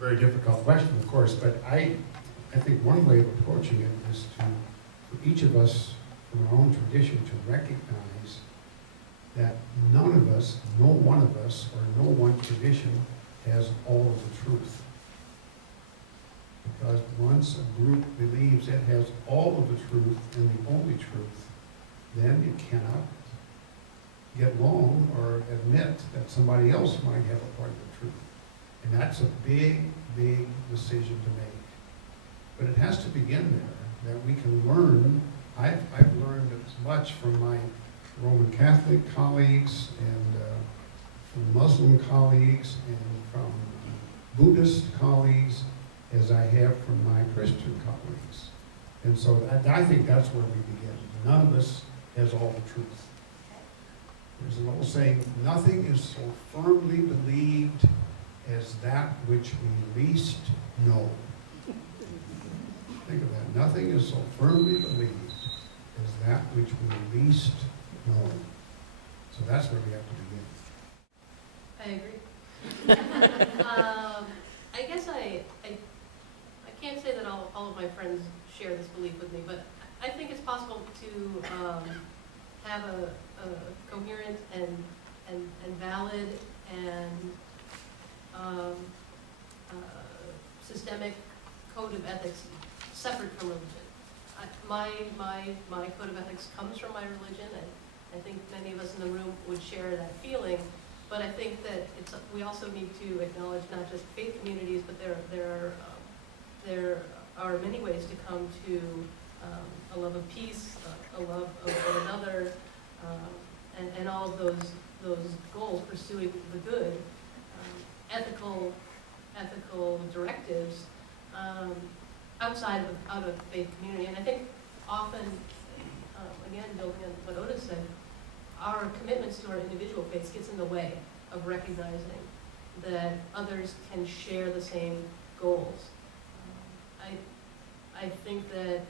very difficult question, of course, but I think one way of approaching it is to, for each of us, from our own tradition, to recognize that none of us, no one of us, or no one tradition has all of the truth. Because once a group believes it has all of the truth and the only truth, then it cannot get wrong or admit that somebody else might have a part of the truth. And that's a big, big decision to make. But it has to begin there, that we can learn. I've learned as much from my Roman Catholic colleagues and from Muslim colleagues and from Buddhist colleagues as I have from my Christian colleagues. And so I think that's where we begin. None of us has all the truth. There's an old saying, nothing is so firmly believed as that which we least know. Think of that. Nothing is so firmly believed as that which we least know. So that's where we have to begin. I agree. I guess I can't say that all of my friends share this belief with me, but I think it's possible to have a coherent and valid and systemic code of ethics separate from religion. My code of ethics comes from my religion, and I think many of us in the room would share that feeling. But I think that we also need to acknowledge not just faith communities, but there are many ways to come to a love of peace, a love of one another, and all of those goals, pursuing the good, ethical directives outside of faith community. And I think often, again, building on what Otis said, our commitments to our individual faiths gets in the way of recognizing that others can share the same goals. I think that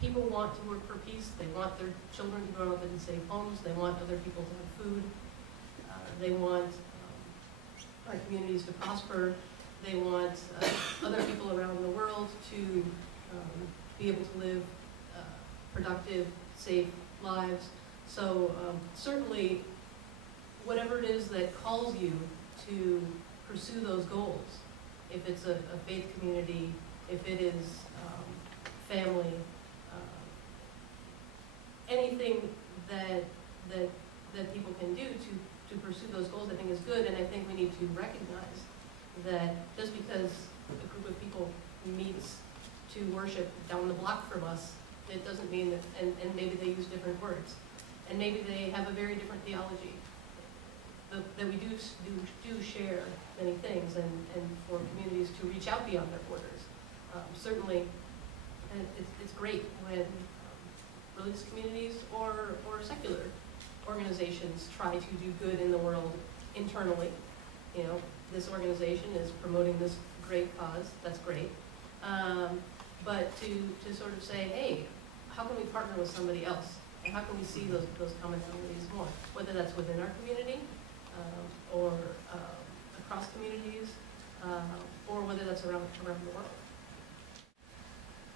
people want to work for peace. They want their children to grow up in safe homes. They want other people to have food. They want our communities to prosper. They want other people around the world to be able to live productive, safe lives. So certainly, whatever it is that calls you to pursue those goals, if it's a faith community, if it is family, anything that people can do to pursue those goals, I think is good. And I think we need to recognize that just because a group of people meets to worship down the block from us, it doesn't mean that, and maybe they use different words, and maybe they have a very different theology, that we do share many things, and for communities to reach out beyond their borders. Certainly, and it's great when religious communities or secular organizations try to do good in the world internally. You know, this organization is promoting this great cause, that's great. But to sort of say, hey, how can we partner with somebody else? And how can we see those commonalities more? Whether that's within our community, or across communities, or whether that's around the world.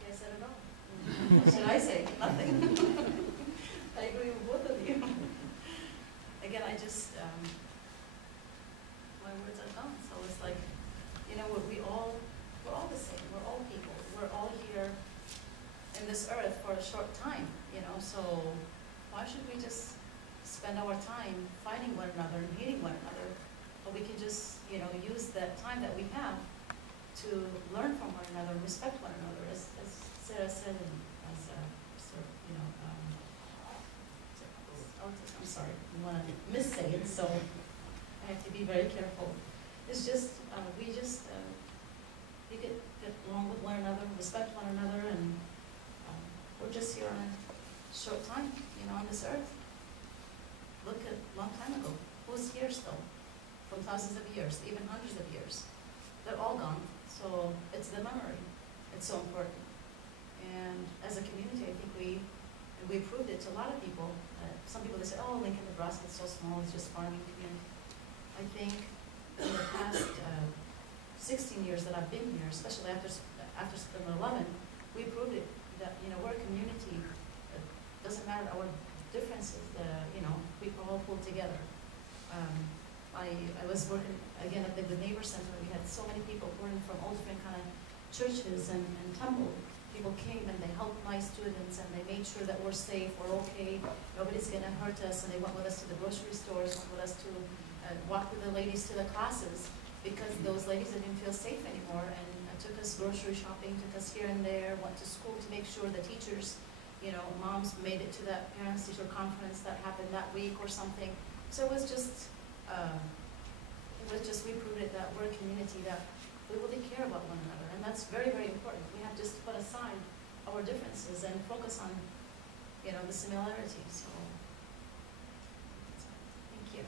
I said it all. What should I say? Nothing. I agree with both of you. Again, my words are gone. So it's like, you know, we're all the same. We're all people. We're all here in this earth for a short time, you know. So why should we just spend our time fighting one another and hating one another? But we can just, you know, use that time that we have to learn from one another, respect one another, as Sarah said, and as you know, I'm sorry, I want to missay it, so I have to be very careful. It's just we get along with one another, respect one another, and we're just here on a short time, you know, on this earth. Look at a long time ago. Who's here still? From thousands of years, even hundreds of years. They're all gone. So it's the memory. It's so important. And as a community, I think we proved it to a lot of people. Some people, they say, oh, Lincoln, Nebraska is so small, it's just farming community. I think think in the past 16 years that I've been here, especially after September 11, we proved it that, you know, we're a community. It doesn't matter our differences, we can all pull together. I was working again at the Good Neighbor Center. We had so many people pouring from all different kind of churches and temple. People came and they helped my students and they made sure that we're safe, we're okay, nobody's gonna hurt us, and they went with us to the grocery stores, went with us to walk with the ladies to the classes, because those ladies didn't feel safe anymore, and took us grocery shopping, took us here and there, went to school to make sure the teachers, you know, moms made it to that parents-teacher conference that happened that week or something. So it was just, we proved it that we're a community that we really care about one another, and that's very, very important. We have just to put aside our differences and focus on, you know, the similarities. So, thank you.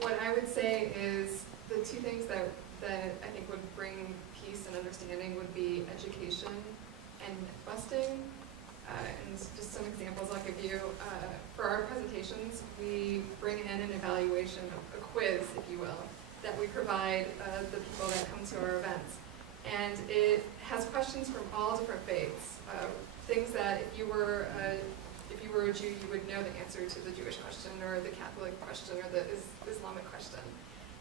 What I would say is the two things that I think would bring peace and understanding would be education and busting. And just some examples I'll give you. For our presentations, we bring in an evaluation, a quiz, if you will, that we provide the people that come to our events. And it has questions from all different faiths. Things that if you were a Jew, you would know the answer to the Jewish question, or the Catholic question, or the Islamic question.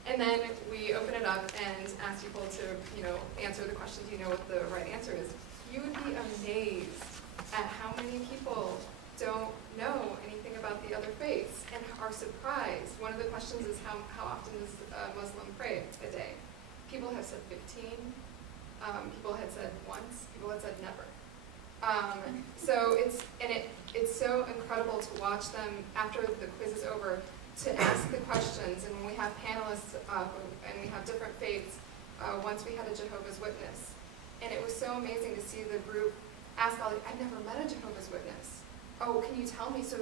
And then we open it up and ask people to, you know, answer the questions, you know what the right answer is. You would be amazed at how many people don't know anything about the other faiths and are surprised. One of the questions is how often does a Muslim pray a day? People have said 15. People had said once. People had said never. So it's so incredible to watch them after the quiz is over to ask the questions. And when we have panelists and we have different faiths, once we had a Jehovah's Witness, and it was so amazing to see the group ask all. I've never met a Jehovah's Witness. Oh, can you tell me? So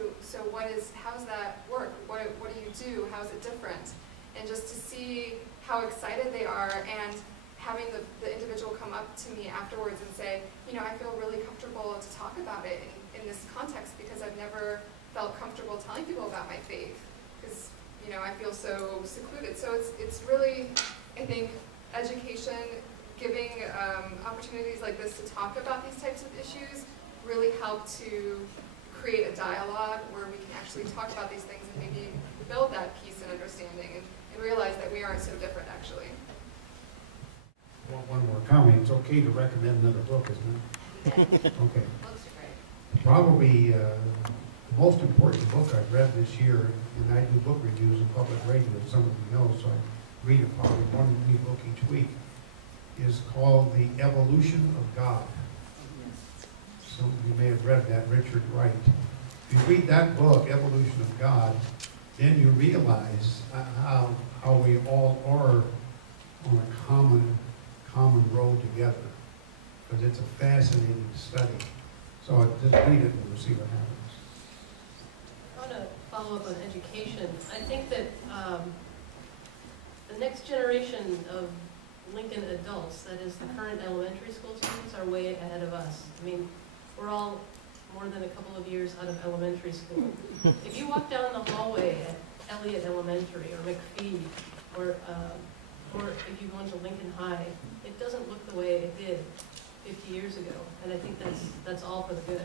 how does that work? What do you do? How is it different? And just to see how excited they are, and having the individual come up to me afterwards and say, you know, I feel really comfortable to talk about it in this context because I've never felt comfortable telling people about my faith because, you know, I feel so secluded. So it's really, I think, education, giving opportunities like this to talk about these types of issues really help to create a dialogue where we can actually talk about these things and maybe build that peace and understanding and realize that we aren't so different, actually. One more comment. It's okay to recommend another book, isn't it? Yeah. Okay. Books are great. Probably the most important book I've read this year, and I do book reviews in public radio, as some of you know, so I read probably one new book each week, is called The Evolution of God. Some of you may have read that, Richard Wright. If you read that book, Evolution of God, then you realize how we all are on a common road together, because it's a fascinating study. So just read it and we'll see what happens. I want to follow up on education. I think that the next generation of Lincoln adults, that is the current elementary school students, are way ahead of us. I mean, we're all more than a couple of years out of elementary school. If you walk down the hallway at Elliott Elementary or McPhee, or if you go into Lincoln High, it doesn't look the way it did 50 years ago, and I think that's all for the good.